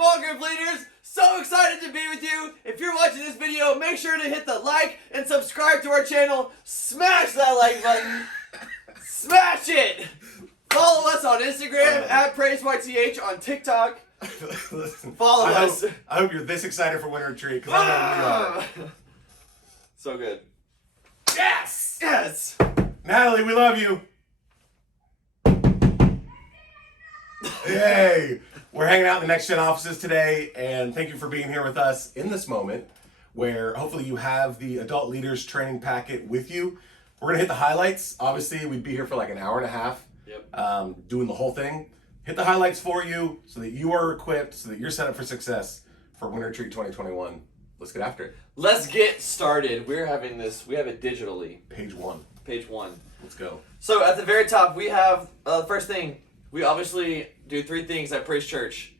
small group leaders. So excited to be with you. If you're watching this video, make sure to hit the like and subscribe to our channel. Smash that like button. Smash it. Follow us on Instagram at PraiseYTH, on TikTok. Listen, Follow us. I hope you're this excited for Winter Retreat, because I know we are. So good. Yes! Yes! Natalie, we love you. Yay! We're hanging out in the Next Gen offices today, and thank you for being here with us in this moment where hopefully you have the adult leaders training packet with you. We're going to hit the highlights. Obviously, we'd be here for like an hour and a half doing the whole thing. Hit the highlights for you so that you are equipped, so that you're set up for success for Winter Retreat 2021. Let's get after it. Let's get started. We have it digitally. Page 1. Page 1. Let's go. So at the very top, we have the first thing. We obviously do 3 things at Praise Church.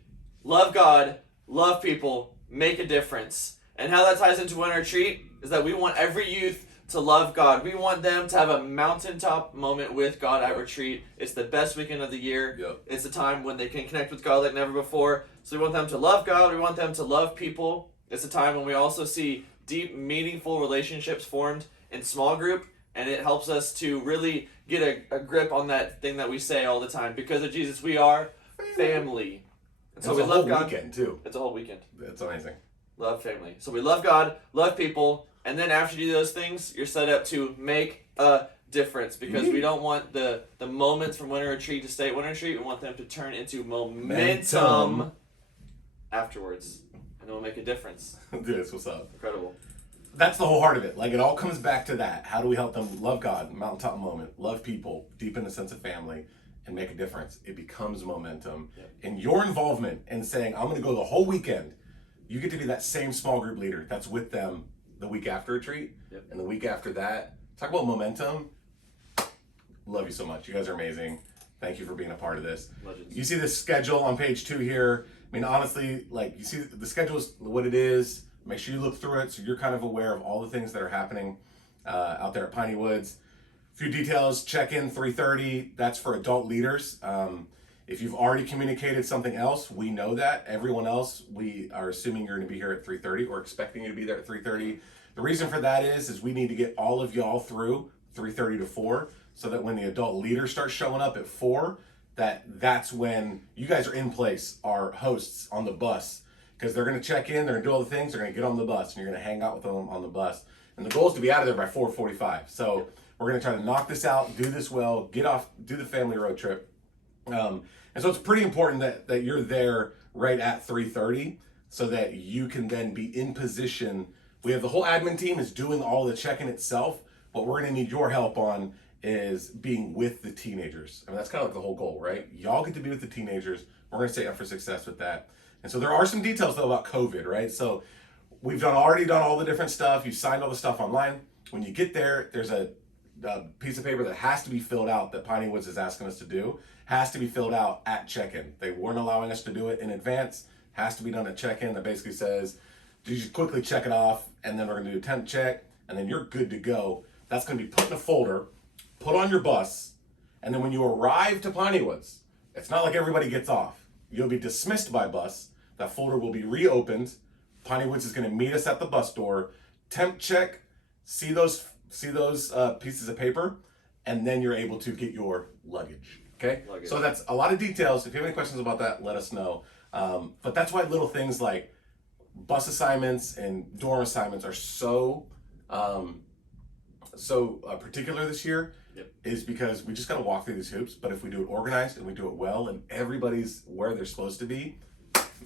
Love God, love people, make a difference. And how that ties into Winter Retreat is that we want every youth to love God. We want them to have a mountaintop moment with God at retreat. It's the best weekend of the year. It's a time when they can connect with God like never before. So we want them to love God. We want them to love people. It's a time when we also see deep, meaningful relationships formed in small group. And it helps us to really get a grip on that thing that we say all the time. Because of Jesus, we are family. And so we love God. It's a whole weekend, too. It's a whole weekend. It's amazing. Love family. So we love God, love people, and then after you do those things, you're set up to make a difference. Because we don't want the moments from Winter Retreat to stay at Winter Retreat. We want them to turn into momentum afterwards. And it will make a difference. Dude, that's what's up. Incredible. That's the whole heart of it. Like, it all comes back to that. How do we help them love God, mountaintop moment, love people, deepen a sense of family, and make a difference? It becomes momentum. And your involvement in saying, I'm going to go the whole weekend, you get to be that same small group leader that's with them the week after retreat, and the week after that. Talk about momentum. Love you so much. You guys are amazing. Thank you for being a part of this. Legends. You see the schedule on page 2 here. I mean, honestly, like, you see the schedule is what it is. Make sure you look through it so you're kind of aware of all the things that are happening out there at Piney Woods. A few details: check-in 3:30. That's for adult leaders. If you've already communicated something else, we know that. Everyone else, we are assuming you're going to be here at 3:30 or expecting you to be there at 3:30. The reason for that is we need to get all of y'all through 3:30 to 4 so that when the adult leaders start showing up at 4, that's when you guys are in place, our hosts on the bus. Because they're going to check in, they're going to do all the things, they're going to get on the bus, and you're going to hang out with them on the bus. And the goal is to be out of there by 4:45. So we're going to try to knock this out, do this well, get off, do the family road trip. And so it's pretty important that you're there right at 3:30 so that you can then be in position. We have the whole admin team is doing all the check-in itself. What we're going to need your help on is being with the teenagers. I mean, that's kind of like the whole goal, right? Y'all get to be with the teenagers. We're going to set up for success with that. And so there are some details, though, about COVID, right? So we've already done all the different stuff. You signed all the stuff online. When you get there, there's a piece of paper that has to be filled out that Piney Woods is asking us to do. Has to be filled out at check-in. They weren't allowing us to do it in advance. Has to be done at check-in. That basically says, you just quickly check it off, and then we're going to do a temp check, and then you're good to go. That's going to be put in a folder, put on your bus, and then when you arrive to Piney Woods, it's not like everybody gets off. You'll be dismissed by bus. That folder will be reopened. Piney Woods is going to meet us at the bus door, temp check, see those pieces of paper, and then you're able to get your luggage. Okay? So that's a lot of details. If you have any questions about that, let us know. But that's why little things like bus assignments and dorm assignments are so particular this year. Is because we just got to walk through these hoops. But if we do it organized and we do it well and everybody's where they're supposed to be,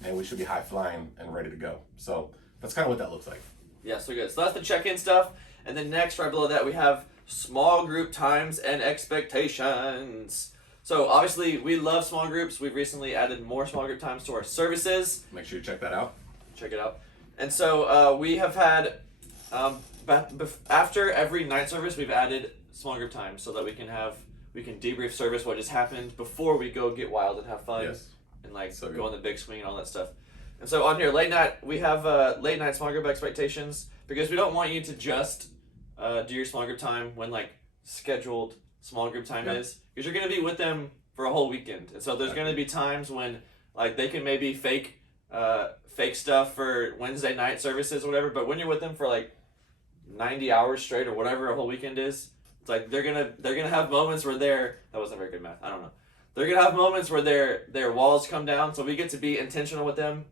and we should be high flying and ready to go. So that's kind of what that looks like. Yeah, so good. So that's the check-in stuff. And then next, right below that, we have small group times and expectations. So obviously, we love small groups. We've recently added more small group times to our services. Make sure you check that out. Check it out. And so we have had, after every night service, we've added small group time so that we can debrief service, what just happened, before we go get wild and have fun. Yes. And go on the big swing and all that stuff. And so on here, late night, we have late night small group expectations because we don't want you to just do your small group time when scheduled small group time is, because you're going to be with them for a whole weekend. And so there's going to be times when they can maybe fake fake stuff for Wednesday night services or whatever. But when you're with them for like 90 hours straight or whatever a whole weekend is, it's like they're gonna have moments where that wasn't very good math. I don't know. They're gonna have moments where their walls come down. So we get to be intentional with them.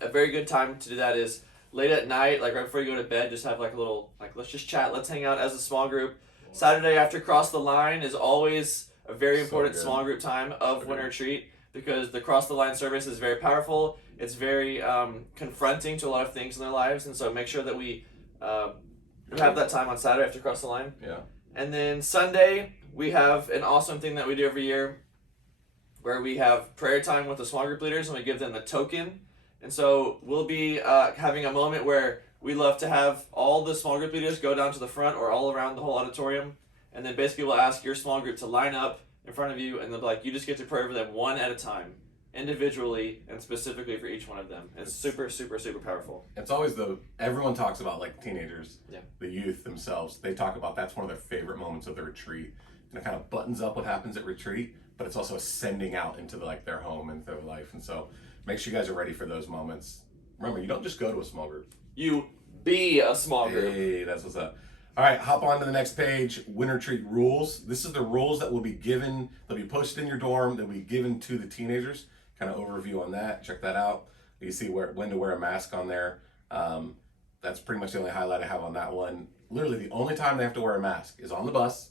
A very good time to do that is late at night, like right before you go to bed. Just have like a little let's just chat, let's hang out as a small group. Saturday after Cross the Line is always a very important small group time of Winter Retreat, because the Cross the Line service is very powerful. It's very confronting to a lot of things in their lives, and so make sure that we have that time on Saturday after Cross the Line. Yeah. And then Sunday, we have an awesome thing that we do every year where we have prayer time with the small group leaders, and we give them a token. And so we'll be having a moment where we love to have all the small group leaders go down to the front or all around the whole auditorium. And then basically we'll ask your small group to line up in front of you, and they'll be like, you just get to pray for them one at a time, individually and specifically for each one of them. It's super, super, super powerful. It's always everyone talks about like teenagers, yeah, the youth themselves. They talk about that's one of their favorite moments of the retreat, and it kind of buttons up what happens at retreat, but it's also sending out into their home and their life. And so make sure you guys are ready for those moments. Remember, you don't just go to a small group. You be a small group. Hey, that's what's up. All right, hop on to the next page, Winter Retreat rules. This is the rules that will be given, they'll be posted in your dorm, they'll be given to the teenagers. Kind of overview on that, check that out. You see when to wear a mask on there. That's pretty much the only highlight I have on that one. Literally the only time they have to wear a mask is on the bus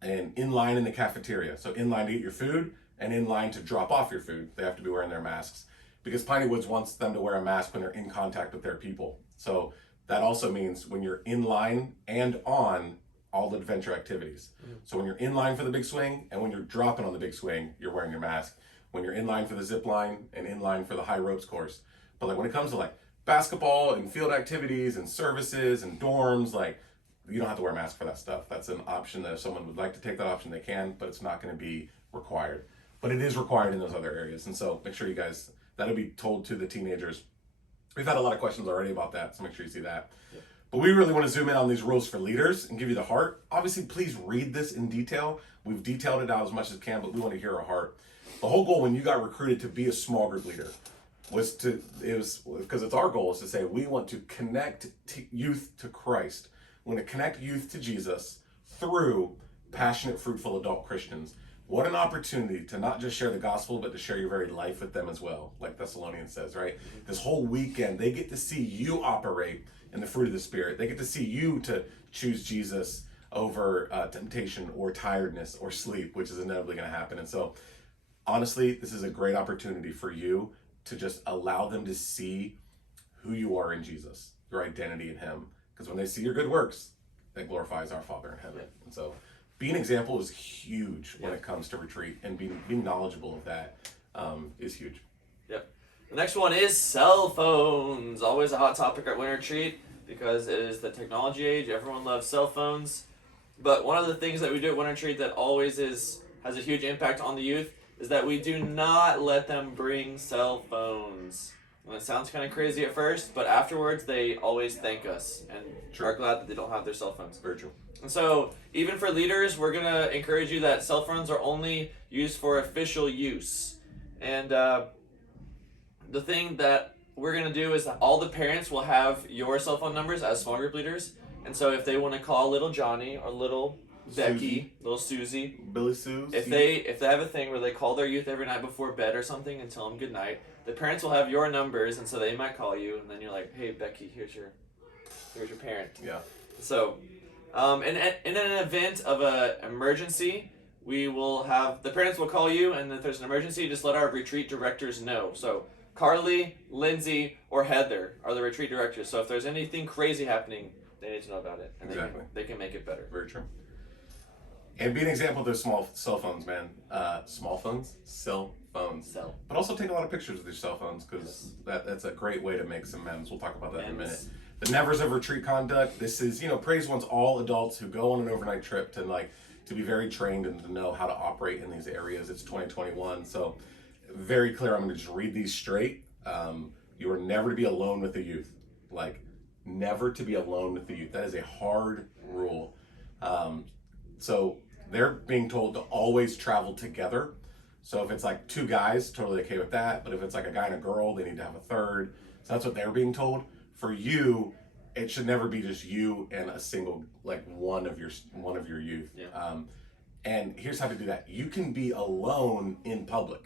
and in line in the cafeteria. So in line to eat your food and in line to drop off your food, they have to be wearing their masks, because Piney Woods wants them to wear a mask when they're in contact with their people. So that also means when you're in line and on all the adventure activities. So when you're in line for the big swing and when you're dropping on the big swing, you're wearing your mask. When you're in line for the zip line and in line for the high ropes course. But like when it comes to like basketball and field activities and services and dorms, like you don't have to wear a mask for that stuff. That's an option that if someone would like to take that option, they can, but it's not going to be required. But it is required in those other areas. And so make sure you guys, that'll be told to the teenagers. We've had a lot of questions already about that, so make sure you see that. Yep. But we really want to zoom in on these rules for leaders and give you the heart. Obviously, please read this in detail. We've detailed it out as much as we can, but we want to hear a heart. The whole goal when you got recruited to be a small group leader was because it's our goal is to say we want to connect youth to Christ. We want to connect youth to Jesus through passionate, fruitful adult Christians. What an opportunity to not just share the gospel, but to share your very life with them as well, like Thessalonians says, right? This whole weekend, they get to see you operate in the fruit of the Spirit. They get to see you to choose Jesus over temptation or tiredness or sleep, which is inevitably going to happen. And so, honestly, this is a great opportunity for you to just allow them to see who you are in Jesus, your identity in Him. Because when they see your good works, that glorifies our Father in heaven. And so, being an example is huge when it comes to retreat, and being knowledgeable of that is huge. Yep. The next one is cell phones. Always a hot topic at Winter Retreat because it is the technology age. Everyone loves cell phones. But one of the things that we do at Winter Retreat that always has a huge impact on the youth is that we do not let them bring cell phones. And it sounds kind of crazy at first, but afterwards they always thank us and are glad that they don't have their cell phones. Very true. And so, even for leaders, we're going to encourage you that cell phones are only used for official use. And the thing that we're going to do is that all the parents will have your cell phone numbers as small group leaders. And so, if they want to call little Johnny or little Becky, little Susie, Billy Sue, if they have a thing where they call their youth every night before bed or something and tell them good night, the parents will have your numbers, and so they might call you, and then you're like, hey, Becky, here's your parent. Yeah. So, in an event of an emergency, we will have, the parents will call you, and if there's an emergency, just let our retreat directors know. So, Carly, Lindsay, or Heather are the retreat directors. So if there's anything crazy happening, they need to know about it, and they can make it better. Very true. And be an example of those small cell phones, man. Small phones? Cell phones. But also take a lot of pictures with your cell phones, because that's a great way to make some memes. We'll talk about that in a minute. The nevers of retreat conduct. This is, Praise wants all adults who go on an overnight trip to be very trained and to know how to operate in these areas. It's 2021, so very clear. I'm going to just read these straight. You are never to be alone with the youth. Like, never to be alone with the youth. That is a hard rule. So they're being told to always travel together. So if it's like two guys, totally okay with that. But if it's like a guy and a girl, they need to have a third. So that's what they're being told. For you, it should never be just you and a single, like one of your youth. Yeah. And here's how to do that. You can be alone in public,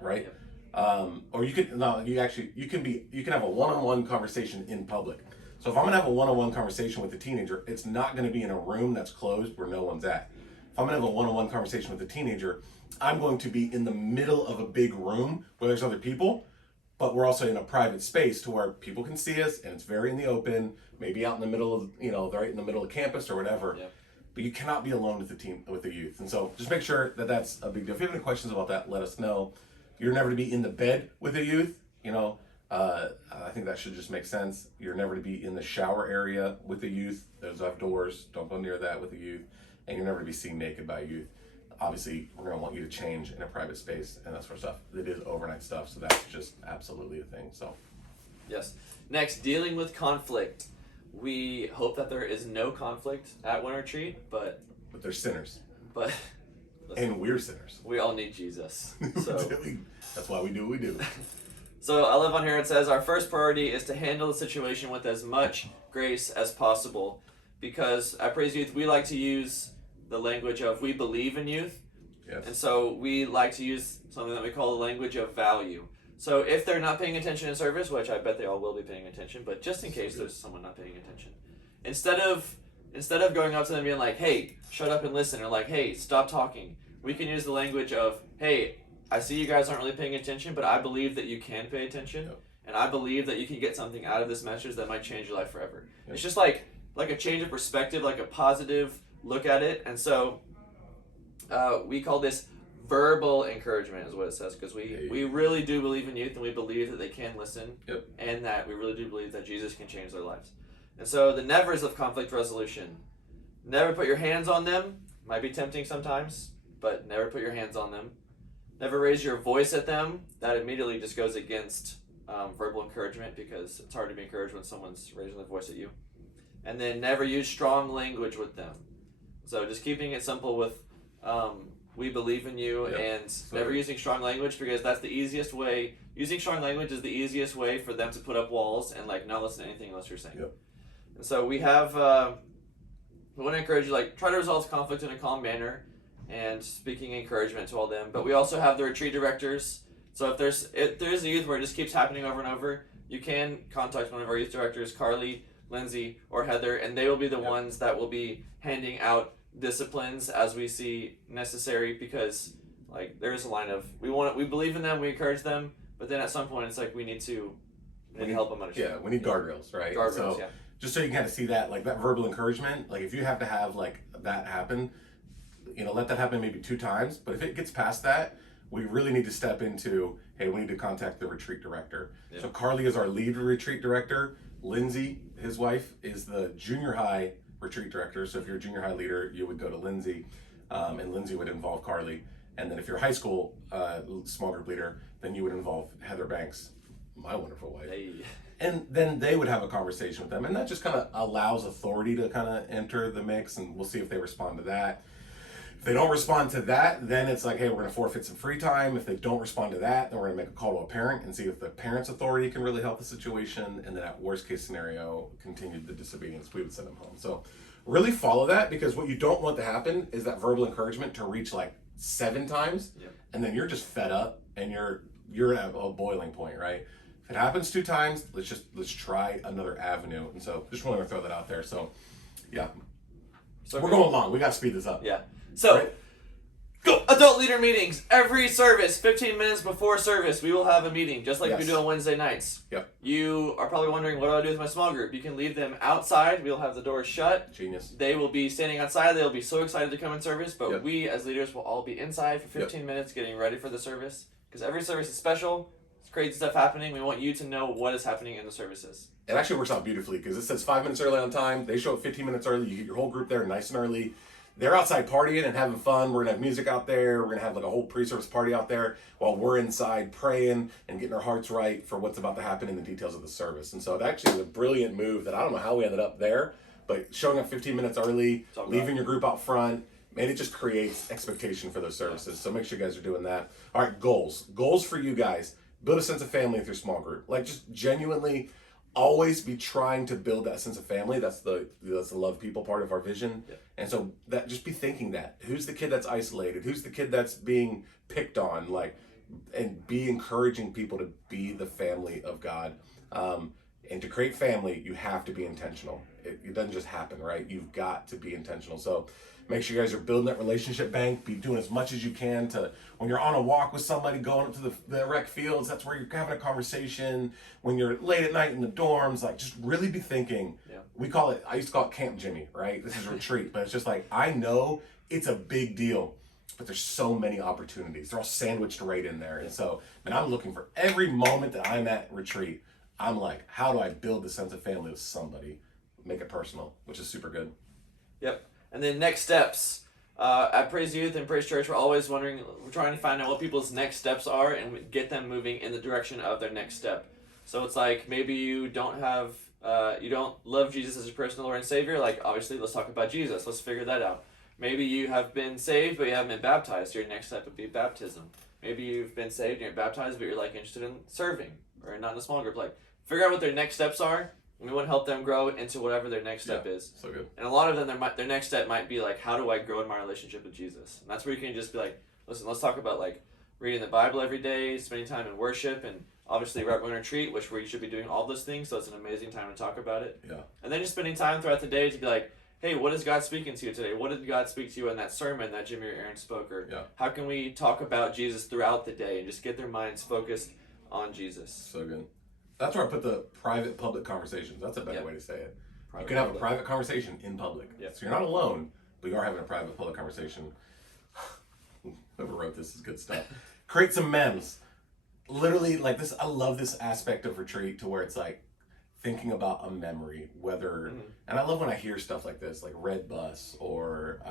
right? Yeah. Or you can have a one-on-one conversation in public. So if I'm gonna have a one-on-one conversation with a teenager, it's not gonna be in a room that's closed where no one's at. If I'm gonna have a one-on-one conversation with a teenager, I'm going to be in the middle of a big room where there's other people, but we're also in a private space to where people can see us and it's very in the open, maybe out in the middle of, right in the middle of campus or whatever. Yep. But you cannot be alone with the youth. And so just make sure that that's a big deal. If you have any questions about that, let us know. You're never to be in the bed with a youth. I think that should just make sense. You're never to be in the shower area with the youth. Those have doors. Don't go near that with the youth. And you're never to be seen naked by a youth. Obviously, we're going to want you to change in a private space and that sort of stuff. It is overnight stuff, so that's just absolutely a thing. So, yes. Next, dealing with conflict. We hope that there is no conflict at Winter Retreat, but they're sinners. But listen, and we're sinners. We all need Jesus. So that's why we do what we do. So I love on here it says our first priority is to handle the situation with as much grace as possible, because at Praise Youth we like to use the language of we believe in youth. Yes. And so we like to use something that we call the language of value. So if they're not paying attention in service, which I bet they all will be paying attention, but just in case there's someone not paying attention, instead of going up to them and being like, hey, shut up and listen, or like, hey, stop talking, we can use the language of, hey, I see you guys aren't really paying attention, but I believe that you can pay attention. Yep. And I believe that you can get something out of this message that might change your life forever. Yep. It's just like a change of perspective, like a positive look at it. And so we call this verbal encouragement is what it says, because we really do believe in youth, and we believe that they can listen. Yep. And that we really do believe that Jesus can change their lives. And so the nevers of conflict resolution: never put your hands on them. Might be tempting sometimes, but never put your hands on them. Never raise your voice at them. That immediately just goes against verbal encouragement, because it's hard to be encouraged when someone's raising their voice at you. And then never use strong language with them. So just keeping it simple with we believe in you, and never using strong language, because that's the easiest way. Using strong language is the easiest way for them to put up walls and like not listen to anything else you're saying. Yep. And so we have we want to encourage you, like, try to resolve conflict in a calm manner and speaking encouragement to all them. But we also have the retreat directors. So if there is a youth where it just keeps happening over and over, you can contact one of our youth directors, Carly, Lindsay, or Heather, and they will be the ones that will be handing out disciplines as we see necessary, because like there is a line of we believe in them, we encourage them, but then at some point it's like we need to help them understand. Yeah, we need guardrails, right? Guardrails, so, yeah. Just so you can kind of see that, like that verbal encouragement, like if you have to have like that happen, let that happen maybe 2 times. But if it gets past that, we really need to step into, hey, we need to contact the retreat director. Yeah. So Carly is our lead retreat director. Lindsay, his wife, is the junior high retreat director. So if you're a junior high leader, you would go to Lindsay, and Lindsay would involve Carly. And then if you're a high school small group leader, then you would involve Heather Banks, my wonderful wife. Hey. And then they would have a conversation with them, and that just kind of allows authority to kind of enter the mix, and we'll see if they respond to that. If they don't respond to that, then it's like, hey, we're going to forfeit some free time. If they don't respond to that, then we're going to make a call to a parent and see if the parent's authority can really help the situation, and then at worst case scenario, continue the disobedience, we would send them home. So really follow that, because what you don't want to happen is that verbal encouragement to reach like 7 times, and then you're just fed up and you're at a boiling point, right? If it happens 2 times, let's try another avenue. And so just wanted to throw that out there. So yeah. So we're going long. We got to speed this up. Yeah. So right? Go! Adult leader meetings. Every service, 15 minutes before service, we will have a meeting, just like we do on Wednesday nights. Yep. You are probably wondering, what do I do with my small group? You can leave them outside. We'll have the doors shut. Genius. They will be standing outside. They'll be so excited to come in service, but we as leaders will all be inside for 15 minutes getting ready for the service, because every service is special. It's crazy stuff happening. We want you to know what is happening in the services. It actually works out beautifully, because it says 5 minutes early on time. They show up 15 minutes early. You get your whole group there nice and early. They're outside partying and having fun. We're going to have music out there. We're going to have like a whole pre-service party out there while we're inside praying and getting our hearts right for what's about to happen in the details of the service. And so it actually is a brilliant move that I don't know how we ended up there, but showing up 15 minutes early, leaving your group out front, And it just creates expectation for those services. So make sure you guys are doing that. All right, goals. Goals for you guys. Build a sense of family with your small group. Like, just genuinely always be trying to build that sense of family. That's the love people part of our vision. Yeah. And so that, just be thinking that. Who's the kid that's isolated? Who's the kid that's being picked on? Like, and be encouraging people to be the family of God. And to create family, you have to be intentional. It doesn't just happen, right? You've got to be intentional. So make sure you guys are building that relationship bank. Be doing as much as you can to, when you're on a walk with somebody, going up to the rec fields, that's where you're having a conversation. When you're late at night in the dorms, like, just really be thinking. Yeah. I used to call it Camp Jimmy, right? This is retreat, but it's just like, I know it's a big deal, but there's so many opportunities. They're all sandwiched right in there. And so, man, I'm looking for every moment that I'm at retreat. I'm like, how do I build a sense of family with somebody? Make it personal, which is super good. Yep. And then next steps. At Praise Youth and Praise Church, we're trying to find out what people's next steps are and get them moving in the direction of their next step. So it's like, maybe you don't love Jesus as your personal Lord and Savior. Like, obviously, let's talk about Jesus. Let's figure that out. Maybe you have been saved, but you haven't been baptized. So your next step would be baptism. Maybe you've been saved and you're baptized, but you're like interested in serving or not in a small group. Like, figure out what their next steps are. And we want to help them grow into whatever their next step is. So good. And a lot of them, their next step might be like, how do I grow in my relationship with Jesus? And that's where you can just be like, listen, let's talk about like reading the Bible every day, spending time in worship, and obviously we're at Winter Retreat, where you should be doing all those things. So it's an amazing time to talk about it. Yeah. And then just spending time throughout the day to be like, hey, what is God speaking to you today? What did God speak to you in that sermon that Jimmy or Aaron spoke? Or how can we talk about Jesus throughout the day and just get their minds focused on Jesus? So good. That's where I put the private-public conversations. That's a better way to say it. You can have a private conversation in public. Yeah. So you're not alone, but you are having a private-public conversation. Whoever wrote this is good stuff. Create some memes. Literally, like this, I love this aspect of retreat to where it's like thinking about a memory, whether, and I love when I hear stuff like this, like Red Bus, or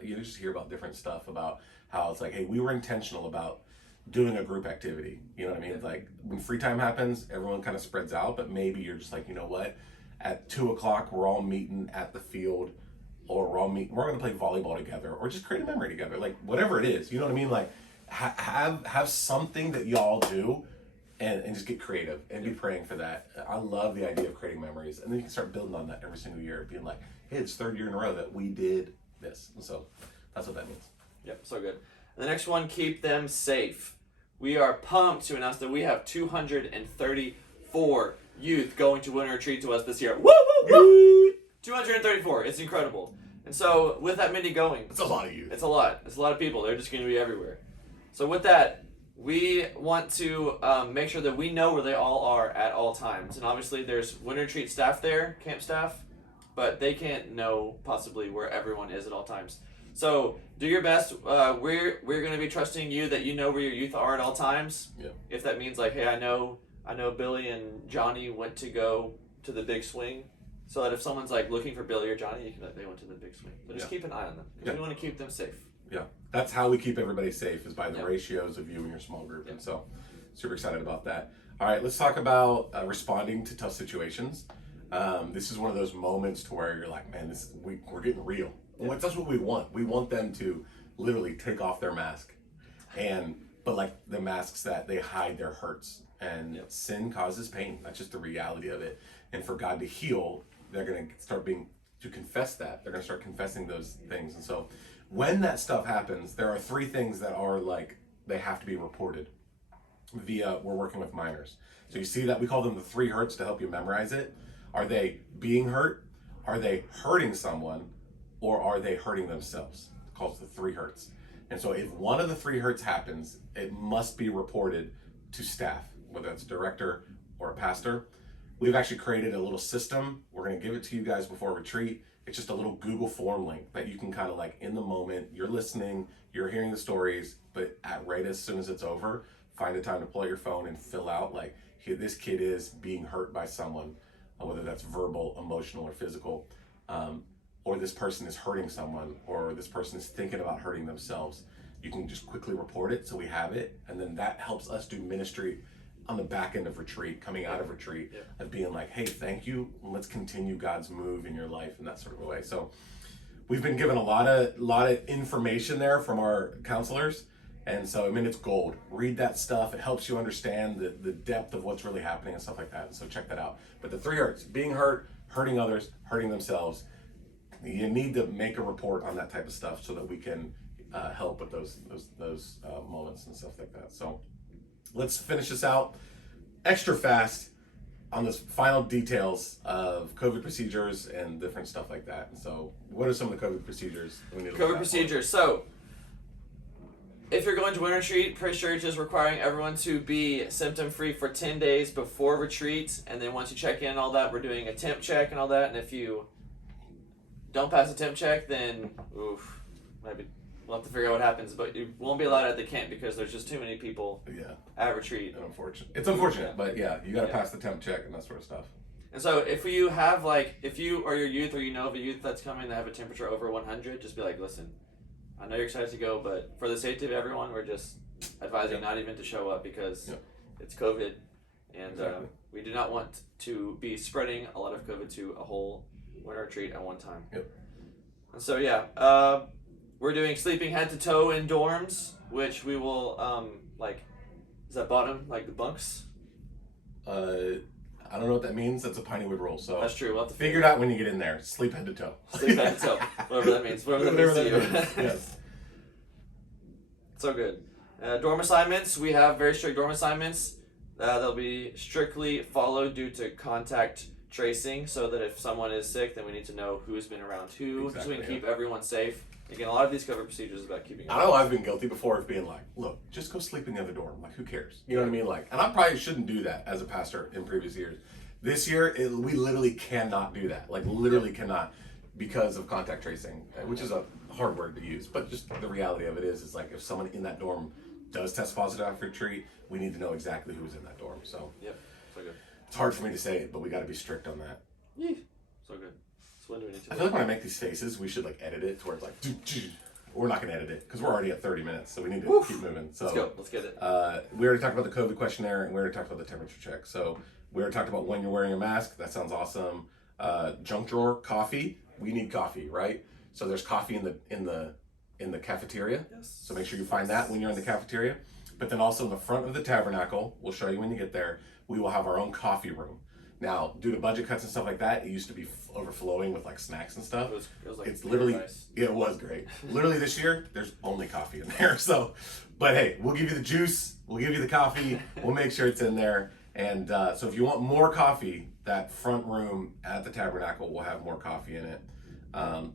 you just hear about different stuff about how it's like, hey, we were intentional about doing a group activity. You know what I mean? Like, when free time happens, everyone kind of spreads out, but maybe you're just like, you know what? At 2:00, we're all meeting at the field, or we're going to play volleyball together, or just create a memory together. Like, whatever it is, you know what I mean? Like, have something that y'all do, and just get creative and be praying for that. I love the idea of creating memories, and then you can start building on that every single year, being like, hey, it's third year in a row that we did this. And so that's what that means. Yep, so good. And the next one, keep them safe. We are pumped to announce that we have 234 youth going to Winter Retreat to us this year. Woo, woo, woo! 234. It's incredible. And so with that many going, it's a lot of youth. It's a lot. It's a lot of people. They're just going to be everywhere. So with that, we want to make sure that we know where they all are at all times. And obviously there's Winter Retreat staff there, camp staff, but they can't know possibly where everyone is at all times. So do your best. We're going to be trusting you that you know where your youth are at all times. Yeah. If that means like, hey, I know Billy and Johnny went to go to the big swing, so that if someone's like looking for Billy or Johnny, you can they went to the big swing. So just keep an eye on them because we want to keep them safe. Yeah, that's how we keep everybody safe, is by the ratios of you and your small group. And so, super excited about that. All right, let's talk about responding to tough situations. This is one of those moments to where you're like, man, we're getting real. Yeah. That's what we want. We want them to literally take off their mask, but like the masks that they hide their hurts. And sin causes pain. That's just the reality of it. And for God to heal, they're going to start to confess that. They're going to start confessing those things. And so when that stuff happens, there are three things that are like, they have to be reported we're working with minors. So you see that we call them the 3 hurts to help you memorize it. Are they being hurt? Are they hurting someone? Or are they hurting themselves? It's called the 3 hurts. And so if one of the 3 hurts happens, it must be reported to staff, whether it's a director or a pastor. We've actually created a little system. We're going to give it to you guys before retreat. It's just a little Google form link that you can kind of like in the moment, you're listening, you're hearing the stories, but right as soon as it's over, find a time to pull out your phone and fill out like, here, this kid is being hurt by someone, whether that's verbal, emotional, or physical, or this person is hurting someone, or this person is thinking about hurting themselves. You can just quickly report it so we have it, and then that helps us do ministry on the back end of retreat, coming out of retreat, of being like, hey, thank you, let's continue God's move in your life in that sort of a way. So we've been given a lot of information there from our counselors. And so, I mean, it's gold. Read that stuff. It helps you understand the depth of what's really happening and stuff like that. And so check that out. But the 3 hurts: being hurt, hurting others, hurting themselves. You need to make a report on that type of stuff so that we can help with those moments and stuff like that. So let's finish this out extra fast on the final details of COVID procedures and different stuff like that. And so what are some of the COVID procedures we need to look COVID out procedures. So if you're going to Winter Retreat, Praise Church is requiring everyone to be symptom-free for 10 days before retreat. And then once you check in and all that, we're doing a temp check and all that. And if you don't pass a temp check, then maybe we'll have to figure out what happens. But you won't be allowed at the camp because there's just too many people at retreat. It's unfortunate, but yeah, you got to pass the temp check and that sort of stuff. And so if you have if you or your youth, or you know of a youth that's coming that have a temperature over 100, just be like, listen, I know you're excited to go, but for the safety of everyone, we're just advising not even to show up because it's COVID, and we do not want to be spreading a lot of COVID to a whole winter retreat at one time. And so we're doing sleeping head to toe in dorms, which we will is that bottom like the bunks? I don't know what that means. That's a Pinewood rule. So that's true. We'll have to figure it out when you get in there. Sleep head to toe. Sleep head to toe. Whatever that means. Whatever that means to you. Yes. So good. Dorm assignments. We have very strict dorm assignments. They'll be strictly followed due to contact tracing, so that if someone is sick, then we need to know who's been around who, so we can keep everyone safe. Again, a lot of these COVID procedures is about keeping. I know I've been guilty before of being like, look, just go sleep in the other dorm. Like, who cares? You know what I mean? Like, and I probably shouldn't do that as a pastor in previous years. This year, we literally cannot do that. Like, literally cannot, because of contact tracing, which is a hard word to use. But just the reality of it is like if someone in that dorm does test positive after retreat, we need to know exactly who's in that dorm. So so good. It's hard for me to say it, but we got to be strict on that. So good. So when do we need to? I feel like when I make these faces, we should like edit it to where it's like. We're not going to edit it because we're already at 30 minutes, so we need to keep moving. So let's go. Let's get it. We already talked about the COVID questionnaire, and we already talked about the temperature check. So we already talked about when you're wearing a mask. That sounds awesome. Junk drawer, coffee. We need coffee, right? So there's coffee in the cafeteria. Yes. So make sure you find that when you're in the cafeteria. But then also in the front of the tabernacle, we'll show you when you get there, we will have our own coffee room. Now, due to budget cuts and stuff like that, it used to be overflowing with like snacks and stuff. It was like it's literally, nice. It was great. Literally this year, there's only coffee in there. So, but hey, we'll give you the juice, we'll give you the coffee, we'll make sure it's in there. And so if you want more coffee, that front room at the tabernacle will have more coffee in it.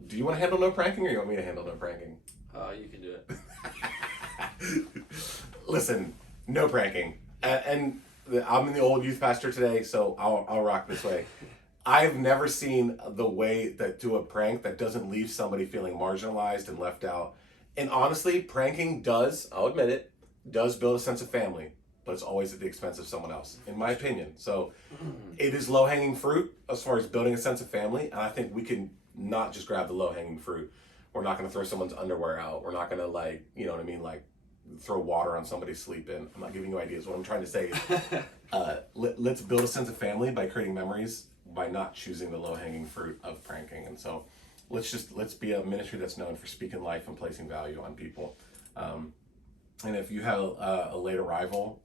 Do you want to handle no pranking, or you want me to handle no pranking? You can do it. Listen, no pranking. And I'm the old youth pastor today, so I'll rock this way. I've never seen the way that do a prank that doesn't leave somebody feeling marginalized and left out. And honestly, pranking does, I'll admit it, does build a sense of family, but it's always at the expense of someone else, in my opinion. So it is low-hanging fruit as far as building a sense of family, and I think we can not just grab the low-hanging fruit. We're not going to throw someone's underwear out. We're not going to, like, you know what I mean, like, throw water on somebody's sleeping. I'm not giving you ideas. What I'm trying to say is let's build a sense of family by creating memories, by not choosing the low-hanging fruit of pranking. And so let's be a ministry that's known for speaking life and placing value on people. And if you have a late arrival,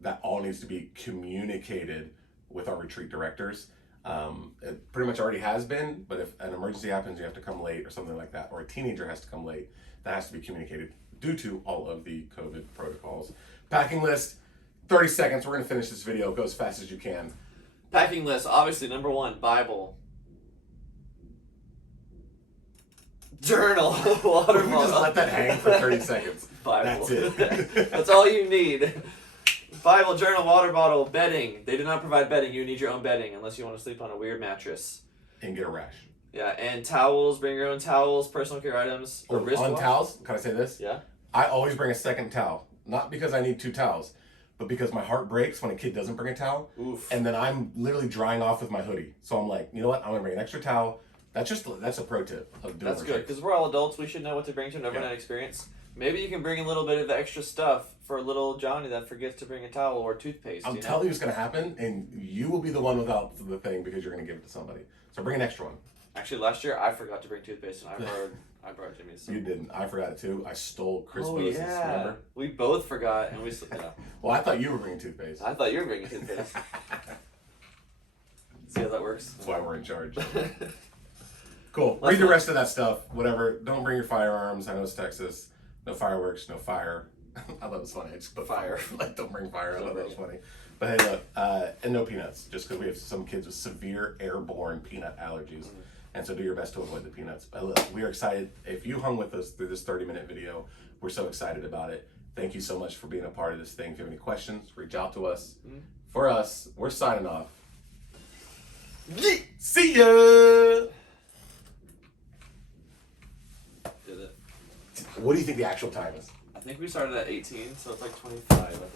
that all needs to be communicated with our retreat directors. It pretty much already has been, but if an emergency happens, you have to come late or something like that, or a teenager has to come late, that has to be communicated due to all of the COVID protocols. Packing list, 30 seconds. We're going to finish this video. Go as fast as you can. Packing list, obviously, number 1, Bible. Journal, water We bottle. just let that hang for 30 seconds. Bible. That's it. That's all you need. Bible, journal, water bottle, bedding. They do not provide bedding. You need your own bedding unless you want to sleep on a weird mattress. And get a rash. Yeah, and towels. Bring your own towels, personal care items. Or on wristwatch. towels, can I say this? Yeah. I always bring a second towel. Not because I need 2 towels, but because my heart breaks when a kid doesn't bring a towel. Oof. And then I'm literally drying off with my hoodie. So I'm like, you know what? I'm going to bring an extra towel. That's a pro tip of doing That's good, because we're all adults. We should know what to bring to an overnight experience. Maybe you can bring a little bit of the extra stuff for little Johnny that forgets to bring a towel or toothpaste. I'm telling you what's going to happen, and you will be the one without the thing because you're going to give it to somebody. So bring an extra one. Actually, last year I forgot to bring toothpaste, and I borrowed Jimmy's. So. You didn't. I forgot it too. I stole Chris Oh Moses. yeah. Remember? We both forgot, and we. Yeah. Well, I thought you were bringing toothpaste. I thought you were bringing toothpaste. See how that works? That's why we're in charge. Cool. Read the rest of that stuff. Whatever. Don't bring your firearms. I know it's Texas. No fireworks. No fire. I thought it was funny. I just put fire. Like, don't bring fire. I thought that was funny. But hey, look, and no peanuts. Just because we have some kids with severe airborne peanut allergies. And so do your best to avoid the peanuts. But look, we are excited. If you hung with us through this 30-minute video, we're so excited about it. Thank you so much for being a part of this thing. If you have any questions, reach out to us. For us, we're signing off. See ya! Did it. What do you think the actual time is? I think we started at 18, so it's like 25, I think.